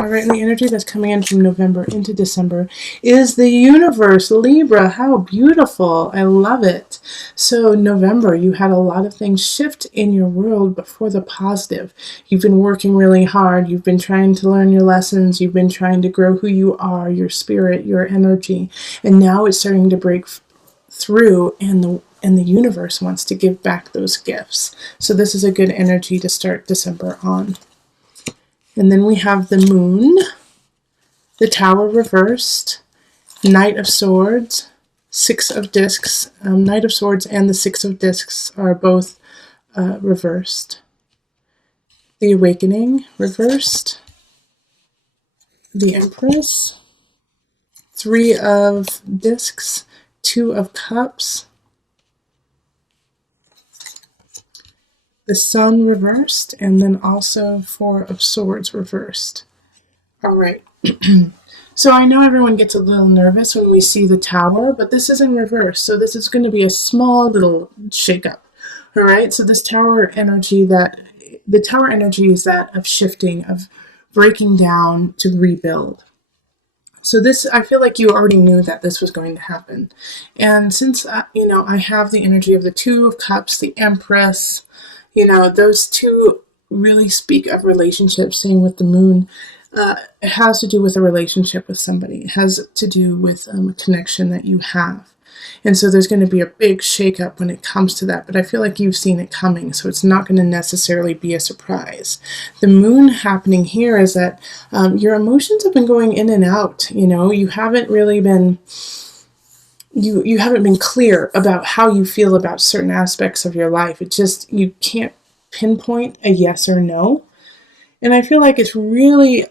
All right, and the energy that's coming in from November into December is the universe, Libra. How beautiful. I love it. So November, you had a lot of things shift in your world, but for the positive. You've been working really hard. You've been trying to learn your lessons. You've been trying to grow who you are, your spirit, your energy. And now it's starting to break through, and the universe wants to give back those gifts. So this is a good energy to start December on. And then we have the moon, the tower reversed, Knight of Swords, Six of Discs. Knight of Swords and the Six of Discs are both reversed. The Awakening reversed. The Empress, Three of Discs, Two of Cups. The Sun reversed, and then also Four of Swords reversed. All right. So I know everyone gets a little nervous when we see the Tower, but this is in reverse. So this is going to be a small little shakeup. All right. So this Tower energy is that of shifting, of breaking down to rebuild. So this, I feel like you already knew that this was going to happen. And since, I have the energy of the Two of Cups, the Empress, those two really speak of relationships. Same with the moon. It has to do with a relationship with somebody. It has to do with a connection that you have. And so there's going to be a big shakeup when it comes to that. But I feel like you've seen it coming, so it's not going to necessarily be a surprise. The moon happening here is that your emotions have been going in and out. You haven't really been... You haven't been clear about how you feel about certain aspects of your life. You can't pinpoint a yes or no. And I feel like it's really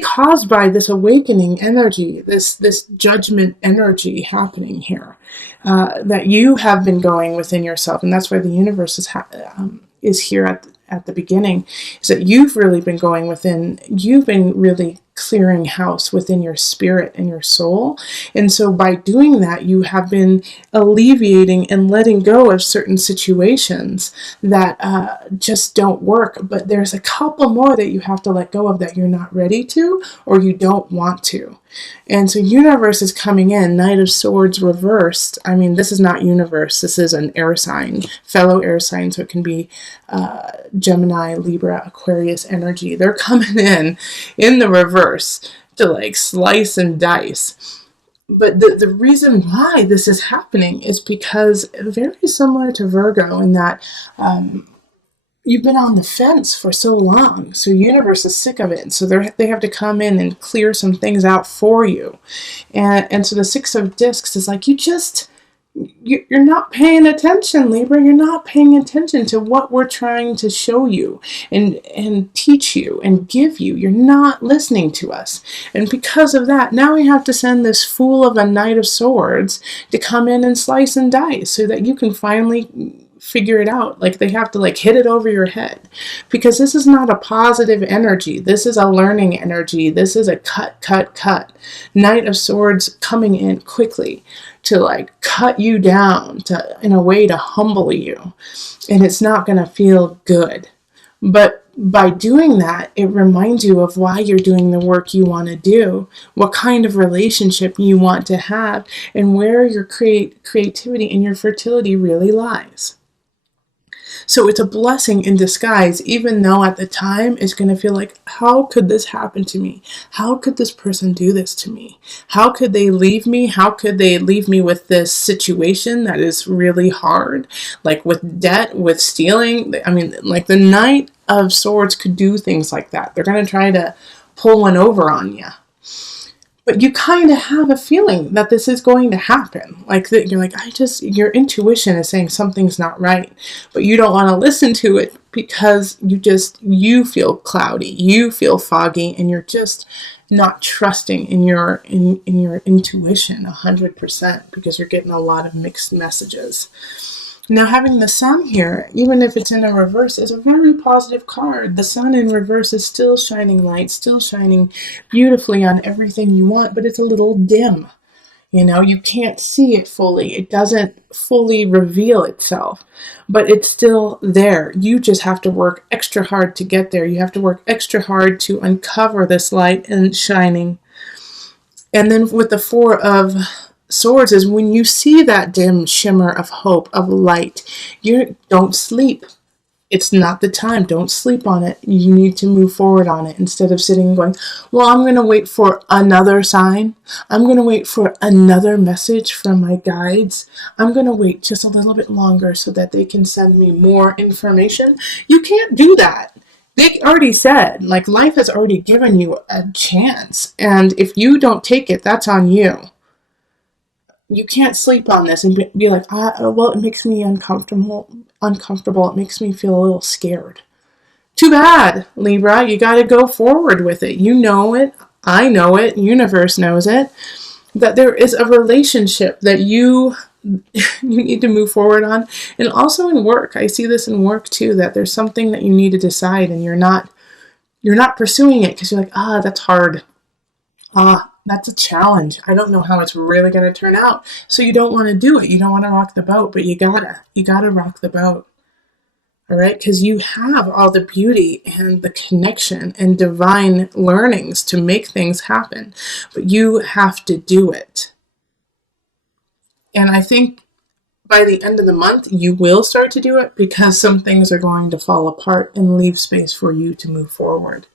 caused by this awakening energy, this judgment energy happening here, that you have been going within yourself. And that's why the universe is here at the beginning, is that you've really been going within, you've been really clearing house within your spirit and your soul. And so by doing that, you have been alleviating and letting go of certain situations that just don't work. But there's a couple more that you have to let go of that you're not ready to, or you don't want to. And so universe is coming in, Knight of Swords reversed. I mean, this is not universe. This is an air sign, fellow air sign. So it can be Gemini, Libra, Aquarius energy. They're coming in the reverse to slice and dice. But the reason why this is happening is because very similar to Virgo in that you've been on the fence for so long, so universe is sick of it. So they have to come in and clear some things out for you. And so the Six of Discs is like, you're not paying attention, Libra. You're not paying attention to what we're trying to show you and teach you and give you. You're not listening to us. And because of that, now we have to send this fool of a Knight of Swords to come in and slice and dice so that you can finally figure it out. They have to hit it over your head, because this is not a positive energy. This is a learning energy. This is a cut. Knight of Swords coming in quickly to cut you down, in a way to humble you, and it's not going to feel good. But by doing that, it reminds you of why you're doing the work you want to do, what kind of relationship you want to have, and where your creativity and your fertility really lies. So it's a blessing in disguise, even though at the time it's going to feel like, how could this happen to me? How could this person do this to me? How could they leave me? How could they leave me with this situation that is really hard? With debt, with stealing. I mean, the Knight of Swords could do things like that. They're going to try to pull one over on you. But you kind of have a feeling that this is going to happen. You're your intuition is saying something's not right, but you don't want to listen to it because you feel cloudy, you feel foggy, and you're just not trusting in your intuition 100%, because you're getting a lot of mixed messages. Now, having the Sun here, even if it's in a reverse, is a very positive card. The Sun in reverse is still shining light, still shining beautifully on everything you want, but it's a little dim. You can't see it fully. It doesn't fully reveal itself, but it's still there. You just have to work extra hard to get there. You have to work extra hard to uncover this light and shining. And then with the Four of Swords is when you see that dim shimmer of hope, of light, you don't sleep. It's not the time. Don't sleep on it. You need to move forward on it instead of sitting and going, well, I'm going to wait for another sign. I'm going to wait for another message from my guides. I'm going to wait just a little bit longer so that they can send me more information. You can't do that. They already said, life has already given you a chance. And if you don't take it, that's on you. You can't sleep on this and be like, well, it makes me uncomfortable. It makes me feel a little scared. Too bad, Libra. You got to go forward with it. You know it. I know it. Universe knows it. That there is a relationship that you need to move forward on. And also in work. I see this in work too, that there's something that you need to decide and you're not pursuing it because you're like, that's hard. That's a challenge. I don't know how it's really going to turn out. So you don't want to do it. You don't want to rock the boat, but you gotta rock the boat. All right. Because you have all the beauty and the connection and divine learnings to make things happen, but you have to do it. And I think by the end of the month, you will start to do it because some things are going to fall apart and leave space for you to move forward.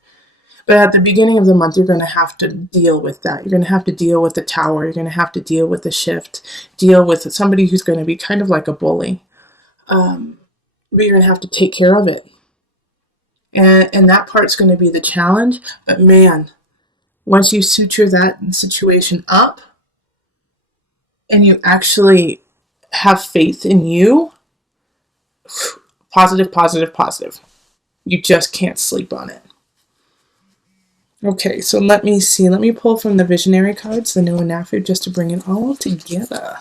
But at the beginning of the month, you're going to have to deal with that. You're going to have to deal with the tower. You're going to have to deal with the shift, deal with somebody who's going to be kind of like a bully. But you're going to have to take care of it. And that part's going to be the challenge. But man, once you suture that situation up and you actually have faith in you, positive, positive, positive. You just can't sleep on it. Okay, so let me see. Let me pull from the Visionary cards, the No and Nafu, just to bring it all together.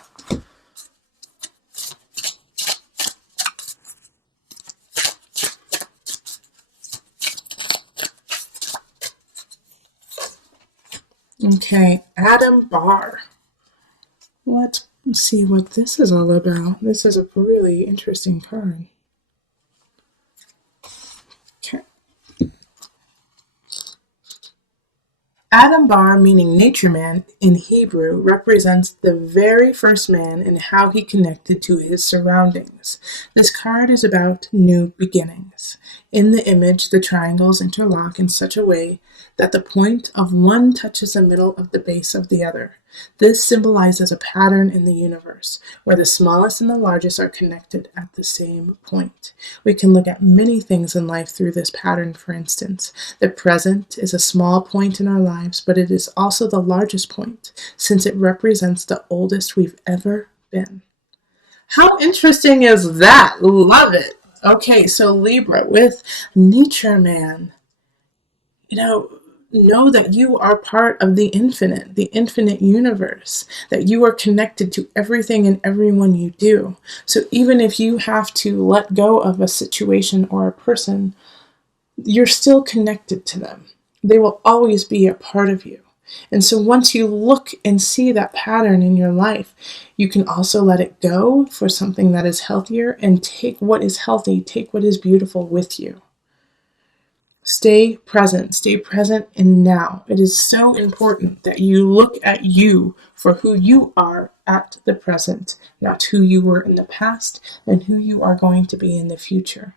Okay, Adam Barr. Let's see what this is all about. This is a really interesting card. Adam Bar, meaning nature man in Hebrew, represents the very first man and how he connected to his surroundings. This card is about new beginnings. In the image, the triangles interlock in such a way that the point of one touches the middle of the base of the other. This symbolizes a pattern in the universe, where the smallest and the largest are connected at the same point. We can look at many things in life through this pattern, for instance. The present is a small point in our lives, but it is also the largest point, since it represents the oldest we've ever been. How interesting is that? Love it. Okay, so Libra with Nature Man. Know that you are part of the infinite universe, that you are connected to everything and everyone you do. So even if you have to let go of a situation or a person, you're still connected to them. They will always be a part of you. And so once you look and see that pattern in your life, you can also let it go for something that is healthier and take what is healthy, take what is beautiful with you. Stay present in now. It is so important that you look at you for who you are at the present, not who you were in the past and who you are going to be in the future.